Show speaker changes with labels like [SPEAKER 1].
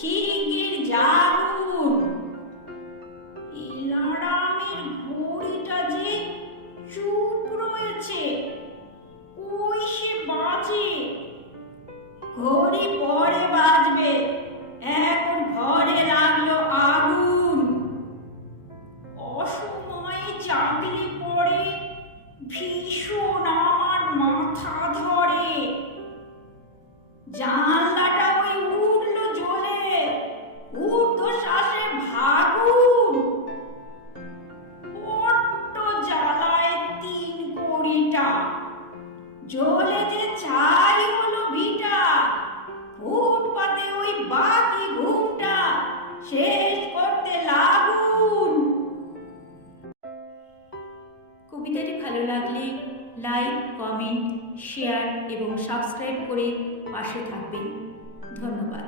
[SPEAKER 1] শিগগির জাগুন ইলারামের ঘড়িটা যে চুপ রয়েছে ওই সে বাজে? ঘড়ি পরে বাজবে, এখন ঘরে লাগল আগুন। অসময়ে জাগলে পড়ে ভীষণ আমার মাথা ধরে। জানলাটা কড়িটা জ্বলে যে ছাই হলো ভিটা ফুটপাতে ওই বাকি ঘুমটা শেষ করতে লাগুন। কবিতাটি ভালো লাগলে লাইক, কমেন্ট, শেয়ার এবং সাবস্ক্রাইব করে পাশে থাকবেন। ধন্যবাদ।